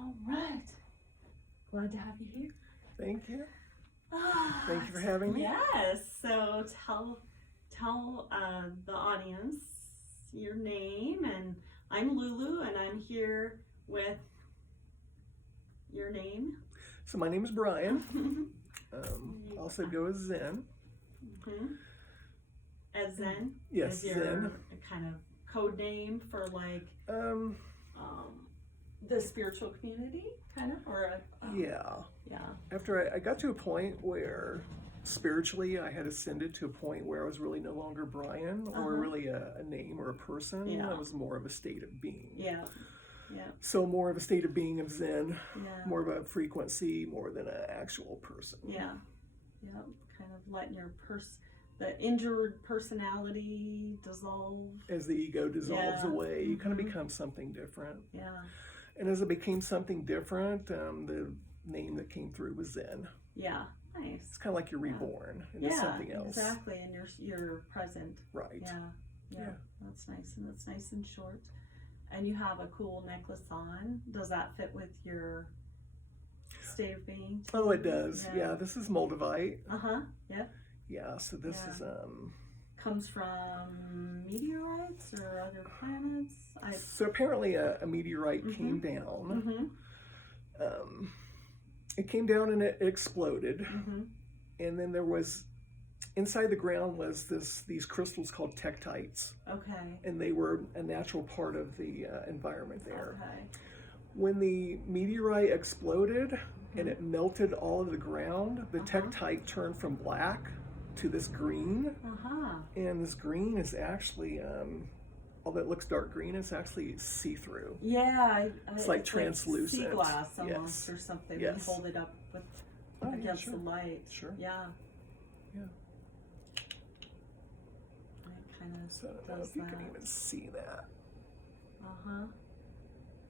All right. Glad to have you here. Thank you. Thank you for having me. Yes. So tell the audience your name, and I'm Lulu, and I'm here with your name. So my name is Brian. Also go as Zen. Mm-hmm. As Zen? Yes, is your Zen. Kind of code name for like the spiritual community, kind of, or yeah. After I got to a point where spiritually I had ascended to a point where I was really no longer Brian or really a name or a person. Yeah. I was more of a state of being. Yeah. So more of a state of being of Zen, Yeah. more of a frequency more than an actual person. Yeah. Kind of letting your the injured personality dissolve. As the ego dissolves away, you kind of Mhm. become something different. Yeah. And as it became something different, the name that came through was Zen. Yeah. Nice. It's kind of like you're reborn into something else. Exactly, and you're present. Right. Yeah. That's nice, and that's nice and short. And you have a cool necklace on. Does that fit with your state of being? Oh, it does. Yeah, this is Moldavite. Yeah. Yeah, so this is comes from meteorites or other planets. So apparently a meteorite came down. It came down and it exploded. And then there was inside the ground was these crystals called tektites. Okay. And they were a natural part of the environment there. Okay. When the meteorite exploded and it melted all of the ground, the tektite turned from black to this green. And this green is actually, although it looks dark green, it's actually see-through. Yeah. It's like translucent. Sea glass almost or something. Yes. You hold it up with against the light. Sure. Yeah. Yeah. It kind of So I don't know if you can even see that.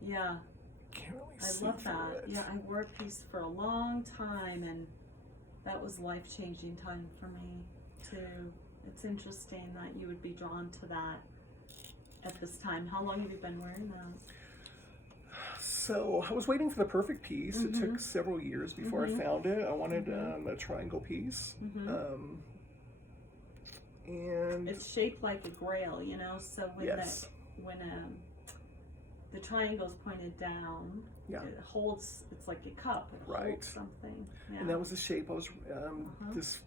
Yeah. Can't really I see love through that. it. Yeah, I wore a piece for a long time, and that was life-changing time for me too. It's interesting that you would be drawn to that at this time. How long have you been wearing that? So I was waiting for the perfect piece. It took several years before I found it. I wanted a triangle piece. And it's shaped like a grail, you know, so when the triangle's pointed down, it holds, it's like a cup, it holds something. Yeah. And that was the shape I was just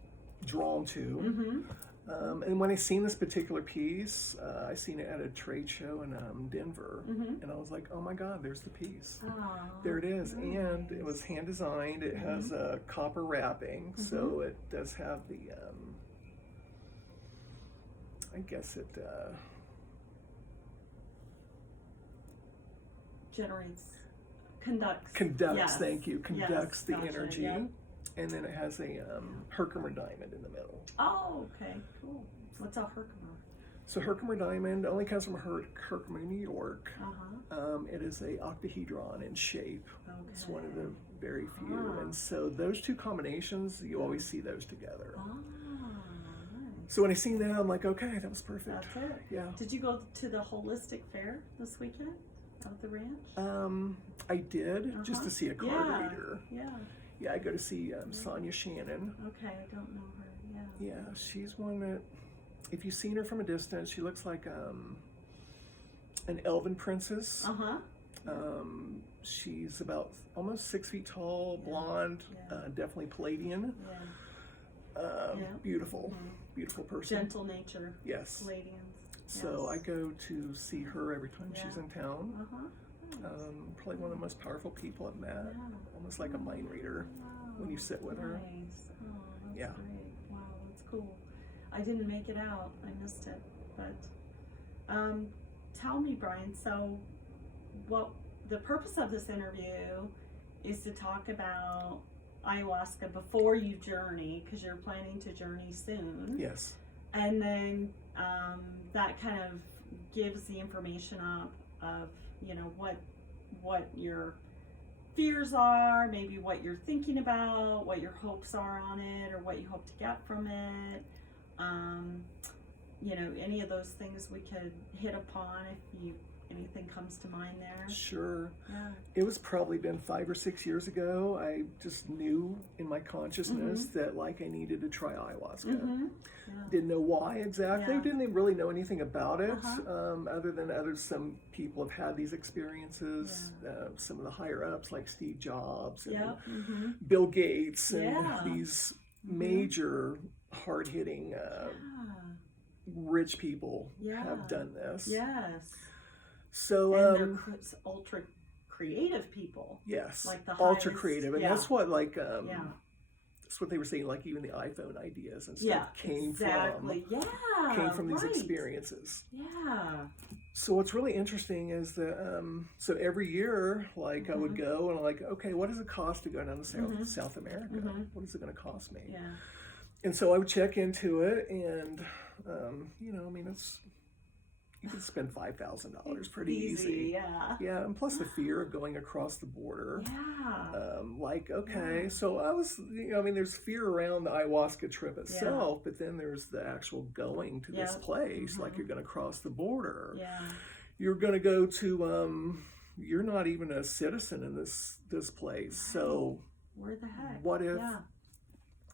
drawn to. And when I seen this particular piece, I seen it at a trade show in Denver, and I was like, oh my God, there's the piece. There it is. Nice. And it was hand designed. It has a copper wrapping, so it does have the, I guess it conducts, yes. Thank you, conducts the energy. Yeah. And then it has a Herkimer diamond in the middle. Oh, okay, cool. What's a Herkimer? So Herkimer diamond only comes from Herkimer, New York. It is a octahedron in shape. Okay. It's one of the very few. And so those two combinations, you always see those together. Nice. So when I seen that, I'm like, okay, that was perfect. That's it. Yeah. Did you go to the holistic fair this weekend at the ranch? I did, just to see a card reader. Yeah, I go to see Sonia Shannon. Okay, I don't know her. Yeah, she's one that, if you've seen her from a distance, she looks like an elven princess. She's about almost 6 feet tall, blonde, definitely Palladian. Beautiful, beautiful person. Gentle nature. Yes. Palladians. So I go to see her every time she's in town. Probably one of the most powerful people I've met. Almost like a mind reader when you sit with her. Nice. Oh, that's great. Wow, that's cool. I didn't make it out. I missed it. But tell me, Brian, so what the purpose of this interview is to talk about ayahuasca before you journey, because you're planning to journey soon. Yes. And then that kind of gives the information up of, you know, what your fears are, maybe what you're thinking about, what your hopes are on it, or what you hope to get from it. You know, any of those things we could hit upon Anything comes to mind there? Sure. Yeah. It was probably been 5 or 6 years ago. I just knew in my consciousness that like I needed to try ayahuasca. Yeah. Didn't know why exactly. Yeah. Didn't even really know anything about it, other than some people have had these experiences. Some of the higher ups like Steve Jobs and Bill Gates and these major hard-hitting rich people have done this. Yes. So and they're ultra creative people. Yes. Like the ultra highest, creative, and that's what like that's what they were saying. Like even the iPhone ideas and stuff came from these experiences. Yeah. So what's really interesting is that so every year, like I would go and I'm like, okay, what does it cost to go down to South America? What is it going to cost me? Yeah. And so I would check into it, and you know, I mean, you could spend $5,000 pretty easy. Yeah, and plus the fear of going across the border. Like, okay, so I was, you know, I mean, there's fear around the ayahuasca trip itself, but then there's the actual going to this place, like you're going to cross the border. You're going to go to, you're not even a citizen in this place, so where the heck?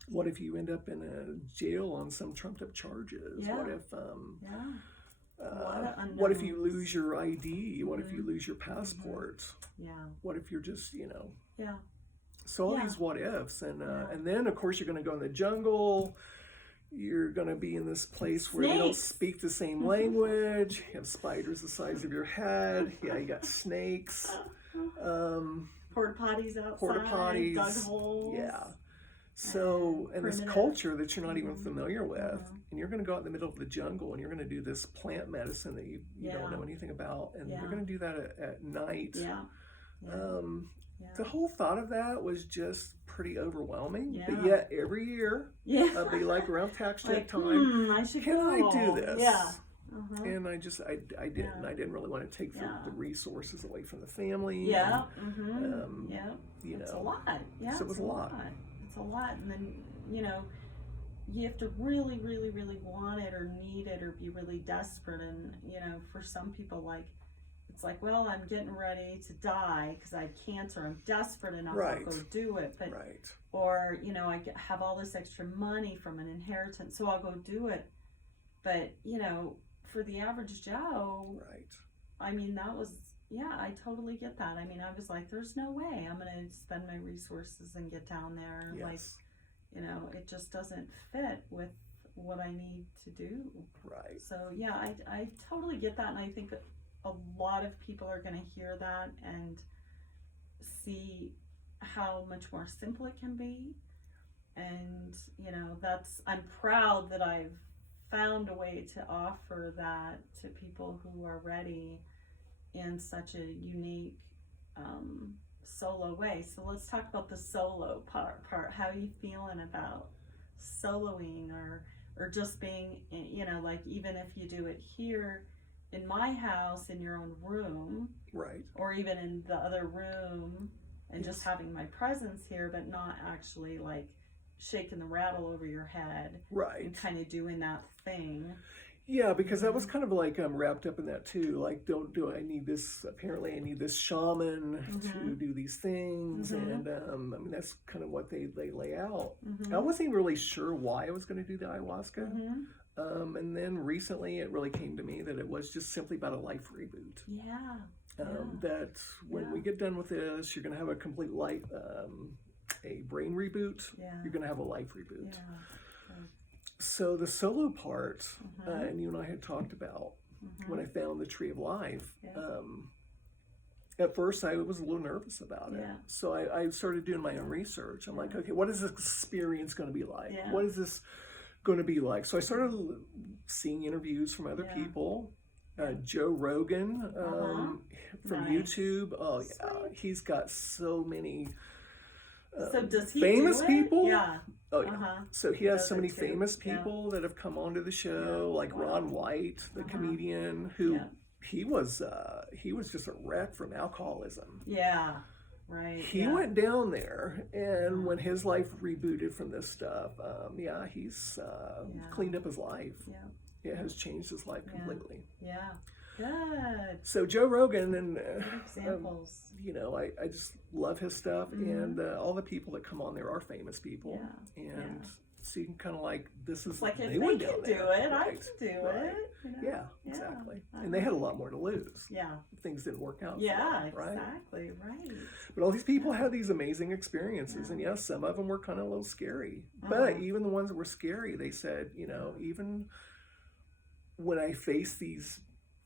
What if you end up in a jail on some trumped up charges? What if what if you lose your ID? What if you lose your passport? What if you're just, you know? So all these what ifs, and then of course you're going to go in the jungle. You're going to be in this place where you don't speak the same language. You have spiders the size of your head. Yeah, you got snakes. Porta potties outside. Porta potties. Dug holes. Yeah. So, and this culture that you're not even familiar with, and you're going to go out in the middle of the jungle and you're going to do this plant medicine that you don't know anything about, and you're going to do that at night. The whole thought of that was just pretty overwhilming, but yet every year, I'd be like around tax check time, can I do this? And I didn't. I didn't really want to take the resources away from the family. You It's know, a lot. So it was a lot. It's a lot, and then, you know, you have to really, really, really want it or need it or be really desperate. And, you know, for some people, like, it's like, well, I'm getting ready to die because I have cancer. I'm desperate enough to go do it. But, or, you know, I have all this extra money from an inheritance, so I'll go do it. But, you know, for the average Joe, I mean, that was, I totally get that. I mean, I was like, there's no way I'm going to spend my resources and get down there. Like, you know, it just doesn't fit with what I need to do. So, I totally get that. And I think a lot of people are going to hear that and see how much more simple it can be. And, you know, I'm proud that I've found a way to offer that to people who are ready in such a unique solo way. So let's talk about the solo part. How are you feeling about soloing or just being, you know, like even if you do it here in my house in your own room, or even in the other room and just having my presence here, but not actually like shaking the rattle over your head, and kind of doing that thing. Yeah, because that was kind of like wrapped up in that too. Like, I need this? Apparently, I need this shaman to do these things, and I mean that's kind of what they lay out. I wasn't even really sure why I was going to do the ayahuasca, and then recently it really came to me that it was just simply about a life reboot. That when we get done with this, you're going to have a complete life, a brain reboot. You're going to have a life reboot. So the solo part, and you and I had talked about when I found the Tree of Life, at first I was a little nervous about it. So I started doing my own research. I'm like, okay, what is this experience going to be like? What is this going to be like? So I started seeing interviews from other people. Joe Rogan from YouTube. Oh, he's got so many so does he famous do it? people. Oh yeah. So he has so many famous people that have come onto the show, like Ron White, the comedian, who he was just a wreck from alcoholism. He went down there, and when his life rebooted from this stuff, he's cleaned up his life. It has changed his life completely. Good. So Joe Rogan and Good examples. you know, I just love his stuff, and all the people that come on there are famous people, and so you can kind of like, this is It's like, if they they went can down do there. it, I Right. can do Right. it. You know? Yeah, exactly. And they had a lot more to lose. Yeah. Things didn't work out. Yeah, for them, right? exactly. Right. But all these people had these amazing experiences, and yes, some of them were kind of a little scary. But even the ones that were scary, they said, you know, even when I face these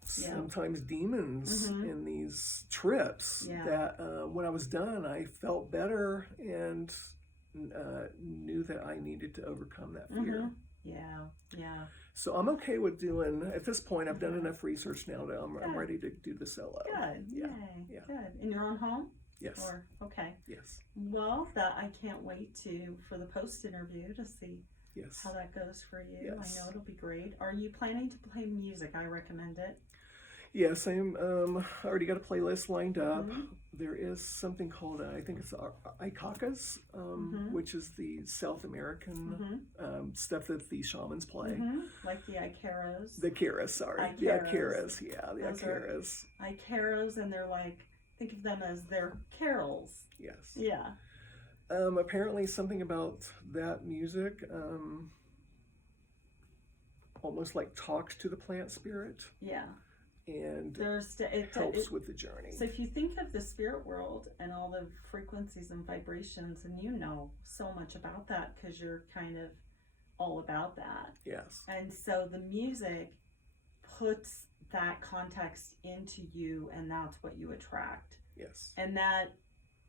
sometimes demons in these trips, that when I was done, I felt better and knew that I needed to overcome that fear. Yeah. So I'm okay with doing, at this point, I've done enough research now that I'm ready to do the solo. Good. Yeah. Yay. Good. In your own home? Yes. Or, okay. Yes. Well, that I can't wait for the post interview to see how that goes for you. Yes. I know it'll be great. Are you planning to play music? I recommend it. Yes, I already got a playlist lined up. There is something called, I think it's Ayahuasca, which is the South American stuff that the shamans play. Like the Icaros. The Icaros, sorry. Icaros. The Icaros, yeah, the Those Icaros. Icaros, and they're like, think of them as their carols. Yes. Yeah. Apparently something about that music almost like talks to the plant spirit. Yeah. And it helps with the journey. So if you think of the spirit world and all the frequencies and vibrations, and you know so much about that because you're kind of all about that. Yes. And so the music puts that context into you, and that's what you attract. Yes. And that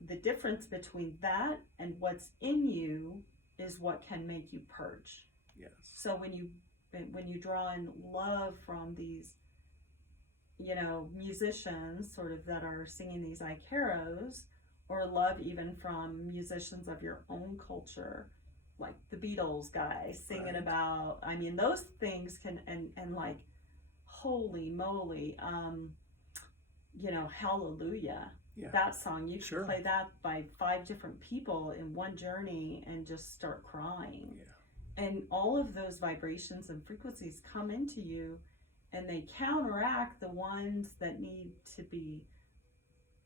the difference between that and what's in you is what can make you purge. Yes. So when you draw in love from these, you know, musicians sort of that are singing these Icaros, or love even from musicians of your own culture, like the Beatles guys singing about, I mean, those things can, and like, holy moly, you know, Hallelujah. Yeah. That song, you Sure. can play that by 5 different people in one journey and just start crying. Yeah. And all of those vibrations and frequencies come into you, and they counteract the ones that need to be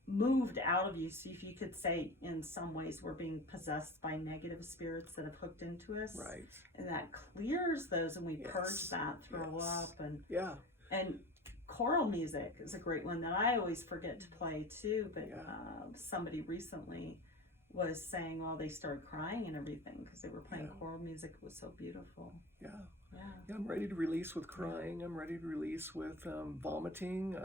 moved out of you. So if you could say, in some ways, we're being possessed by negative spirits that have hooked into us. Right. And that clears those, and we Yes. purge that, throw up, and choral music is a great one that I always forget to play too. But somebody recently was saying, well, they started crying and everything because they were playing choral music. It was so beautiful. Yeah. Yeah. I'm ready to release with crying. I'm ready to release with vomiting.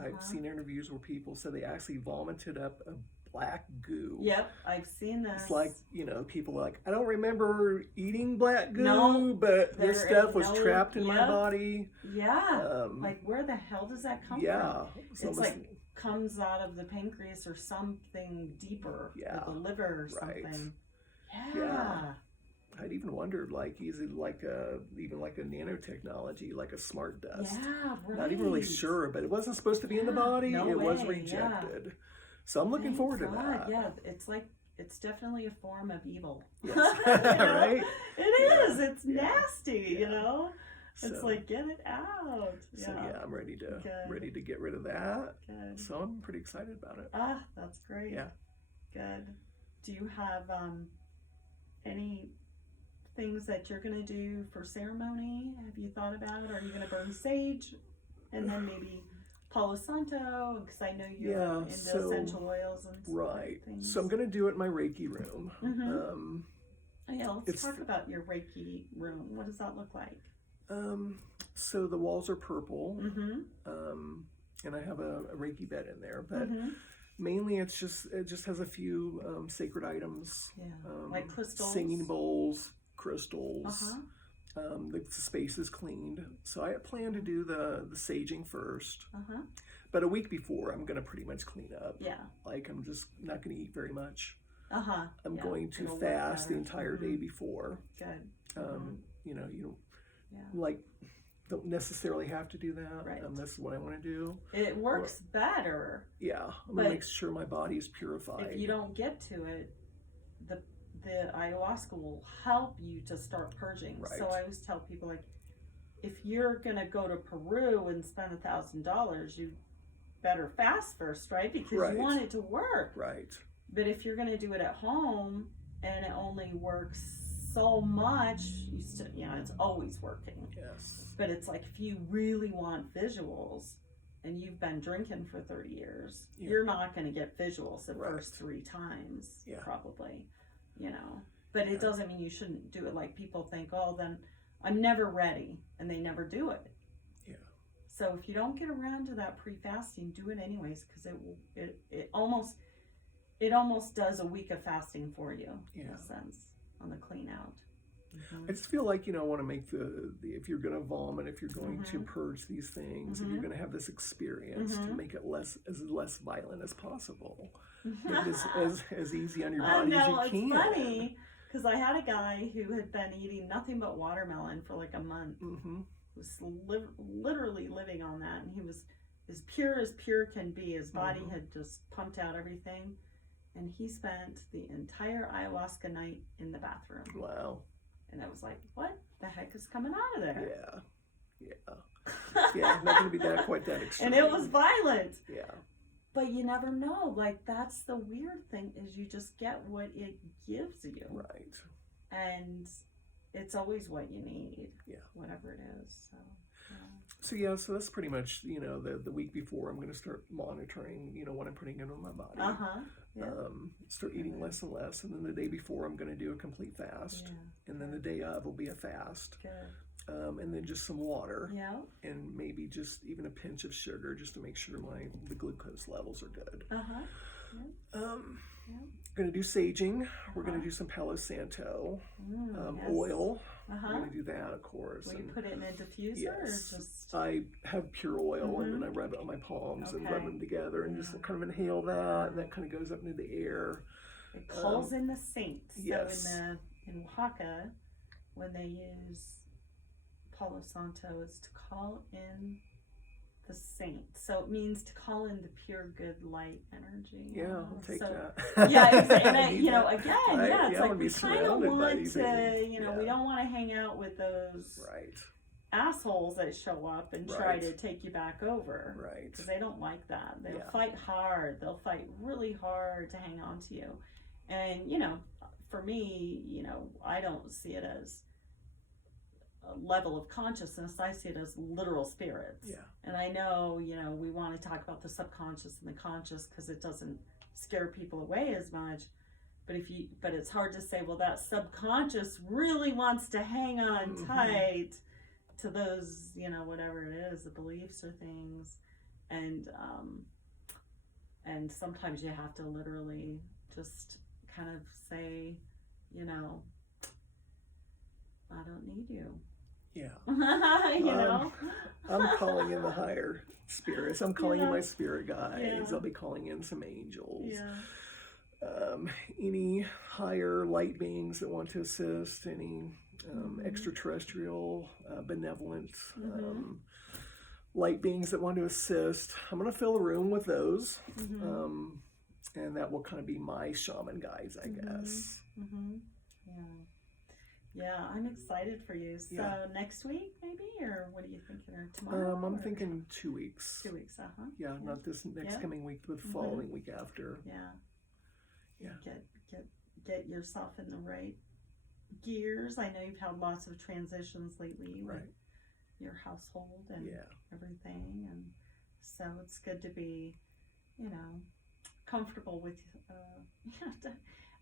I've seen interviews where people said they actually vomited up a black goo. Yep, I've seen this. It's like, you know, people are like, I don't remember eating black goo, No, but this stuff was trapped in my yep. body. Yeah. Like, where the hell does that come from? Yeah. It's like comes out of the pancreas or something deeper. Yeah. Or the liver or something. Right. Yeah. I'd even wondered, like, is it like even like a nanotechnology, like a smart dust? Yeah, right. Not even really sure, but it wasn't supposed to be in the body. No it was way, rejected. So I'm looking Thank forward to God. that. Yeah, it's definitely a form of evil. Yes. You know? Right? It is. It's nasty, you know? It's So- like, get it out. So yeah, I'm ready to get rid of that. Good. So I'm pretty excited about it. Ah, that's great. Yeah. Good. Do you have any things that you're going to do for ceremony? Have you thought about? Are you going to burn sage and then maybe Palo Santo? Because I know you're into essential oils and right. things. So I'm going to do it in my Reiki room. Mm-hmm. Yeah, let's it's talk about your Reiki room. What does that look like? So the walls are purple, Mm-hmm. and I have a Reiki bed in there, but Mm-hmm. mainly it just has a few sacred items, Yeah, like crystals, singing bowls, crystals. Uh-huh. The space is cleaned, so I plan to do the saging first. Uh-huh. But a week before, I'm gonna pretty much clean up. Yeah. Like I'm just not gonna eat very much. Uh-huh. I'm Yeah, going to it'll work fast the better. entire day before. Good. You know, you Yeah. like don't necessarily have to do that. Right. This is what I want to do. It works better. Yeah, I'm But gonna make sure my body is purified. If you don't get to it, the ayahuasca will help you to start purging. Right. So I always tell people, like, if you're going to go to Peru and spend $1,000, you better fast first, right? Because you want it to work. Right. But if you're going to do it at home and it only works so much, it's always working. Yes. But it's like if you really want visuals and you've been drinking for 30 years, you're not going to get visuals the first 3 times, probably, But it doesn't mean you shouldn't do it. Like people think, oh, then I'm never ready, and they never do it. Yeah. So if you don't get around to that pre-fasting, do it anyways, because it almost does a week of fasting for you in a sense on the clean out. I just feel like, I want to make the if you're going to vomit, if you're going to purge these things, if you're going to have this experience, to make it less violent as possible. Make it as easy on your body as you can. It's funny, because I had a guy who had been eating nothing but watermelon for like a month. He was literally living on that, and he was as pure can be. His body had just pumped out everything, and he spent the entire ayahuasca night in the bathroom. Wow. And I was like, what the heck is coming out of there? Yeah, not going to be quite that extreme. And it was violent. Yeah. But you never know. Like, that's the weird thing, is you just get what it gives you. Right. And it's always what you need. Yeah. Whatever it is. So that's pretty much, the week before I'm going to start monitoring, what I'm putting into my body. Start eating less and less. And then the day before I'm going to do a complete fast. Yeah. And then the day of will be a fast. Good. And then just some water. Yeah. And maybe just even a pinch of sugar just to make sure the glucose levels are good. Going to do saging. We're going to do some Palo Santo. Oil. We're going to do that, of course. Will you put it in a diffuser? Yes. Or just... I have pure oil, and then I rub it on my palms and rub them together and just kind of inhale that, and that kind of goes up into the air. It calls in the saints. Yes. So in Oaxaca, when they use Palo Santo, it's to call in the saints. So it means to call in the pure, good light energy. Yeah, I'll take that. Exactly. Right? It's like we kind of want to, we don't want to hang out with those assholes that show up and try to take you back over. Right. Because they don't like that. They'll fight hard. They'll fight really hard to hang on to you. And, for me, I don't see it as a level of consciousness. I see it as literal spirits. Yeah. And I know, we want to talk about the subconscious and the conscious because it doesn't scare people away as much. But it's hard to say, well, that subconscious really wants to hang on tight to those, whatever it is, the beliefs or things. And sometimes you have to literally just kind of say, I don't need you. Yeah. I'm calling in the higher spirits. I'm calling in my spirit guides. Yeah. I'll be calling in some angels. Yeah. Any higher light beings that want to assist, any extraterrestrial, benevolent light beings that want to assist. I'm going to fill a room with those. And that will kind of be my shaman guides, I guess. Yeah, I'm excited for you. So next week, maybe, or what are you thinking, or tomorrow? I'm thinking 2 weeks. 2 weeks, Yeah, not this next coming week, but the following week after. Yeah. Get yourself in the right gears. I know you've had lots of transitions lately with your household and everything, and so it's good to be, comfortable with.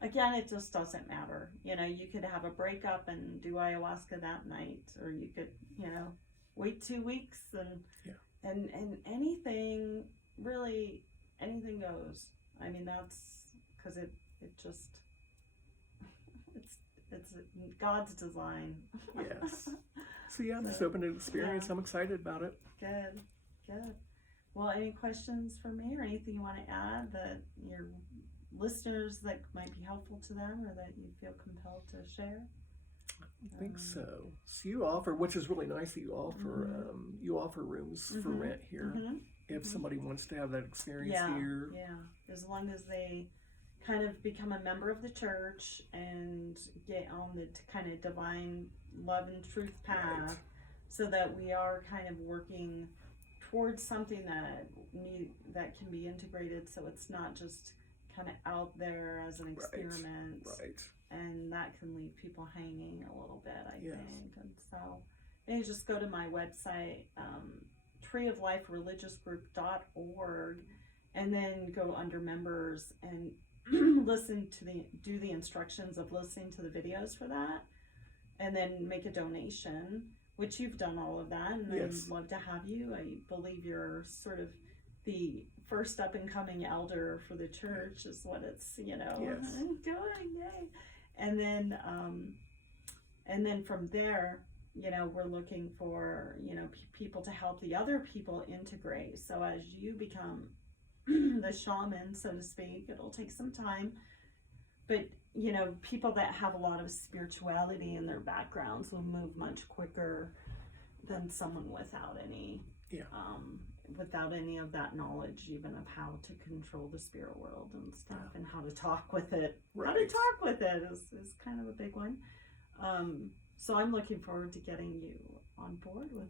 Again, it just doesn't matter. You could have a breakup and do ayahuasca that night, or you could, wait 2 weeks and anything, really, anything goes. I mean, that's because it just, it's God's design. Yes. So I'm just open to experience. I'm excited about it. Good. Well, any questions for me or anything you want to add that your listeners that might be helpful to them or that you feel compelled to share? I think so. So you offer, which is really nice that you offer rooms for rent here. If somebody wants to have that experience here. Yeah. As long as they kind of become a member of the church and get on the kind of divine love and truth path. so that we are kind of working towards something that can be integrated, so it's not just kind of out there as an experiment. Right. And that can leave people hanging a little bit, I think. And so you just go to my website, treeoflifereligiousgroup.org, and then go under members and do the instructions of listening to the videos for that, and then make a donation, which you've done all of that, and I'd love to have you. I believe you're sort of the first up and coming elder for the church, is what it's, doing. Yay. And then from there, we're looking for, people to help the other people integrate. So as you become the shaman, so to speak, it'll take some time, but people that have a lot of spirituality in their backgrounds will move much quicker than someone without any of that knowledge, even of how to control the spirit world and stuff, and how to talk with it. How to talk with it is kind of a big one. So I'm looking forward to getting you on board with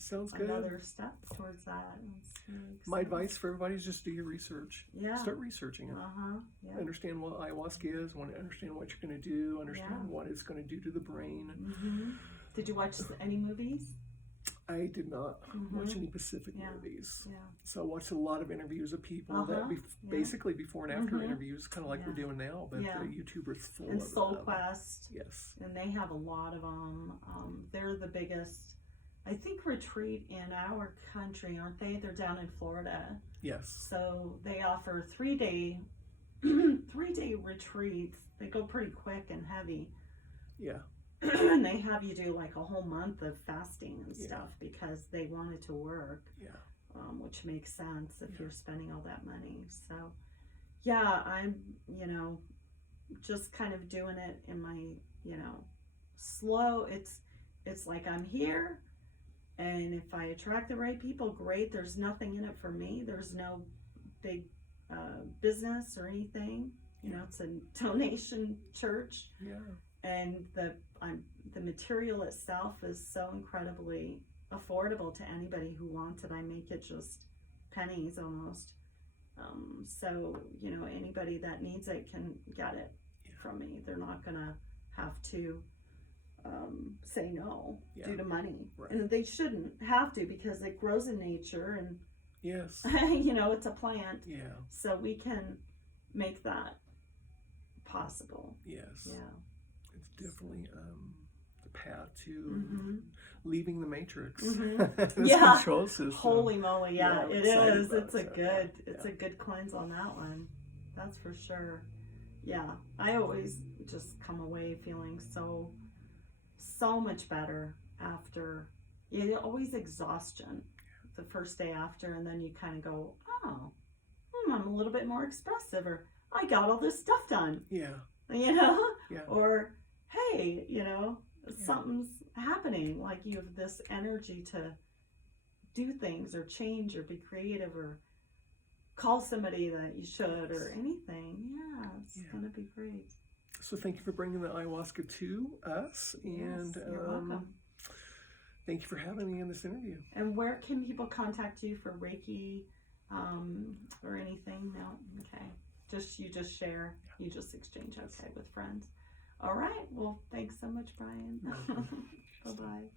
sounds good. Another step towards that. My advice for everybody is just do your research. Yeah. Start researching it. Understand what ayahuasca is, understand what you're going to do, understand what it's going to do to the brain. Did you watch any movies? I did not watch any Pacific movies. Yeah. So I watched a lot of interviews of people that basically before and after interviews, kind of like we're doing now, but the YouTubers full and of Soul them. Quest. Yes. And they have a lot of them. They're the biggest, I think, retreat in our country, aren't they? They're down in Florida. Yes. So they offer 3-day retreats. They go pretty quick and heavy. Yeah. And they have you do like a whole month of fasting and stuff because they want it to work. Yeah. Which makes sense if you're spending all that money. So, yeah, I'm, just kind of doing it in my, slow. It's like I'm here, and if I attract the right people, great. There's nothing in it for me. There's no big business or anything. It's a donation church. Yeah. And the material itself is so incredibly affordable to anybody who wants it. I make it just pennies almost. So, anybody that needs it can get it from me. They're not going to have to say no due to money. Right. And they shouldn't have to, because it grows in nature, and it's a plant. Yeah. So we can make that possible. Yes. Yeah. It's definitely the path to leaving the matrix. Control system. Holy moly, it is. It's a good cleanse on that one. That's for sure. Yeah, I always just come away feeling so much better after. Always exhaustion the first day after, and then you kind of go, I'm a little bit more expressive, or I got all this stuff done. Yeah. Or hey, something's happening, like you have this energy to do things or change or be creative or call somebody that you should or anything. It's gonna be great. So thank you for bringing the ayahuasca to us, and you're welcome. Thank you for having me in this interview. And where can people contact you for Reiki or anything? No? Okay. You just share, you just exchange, with friends. All right. Well, thanks so much, Brian. Bye-bye.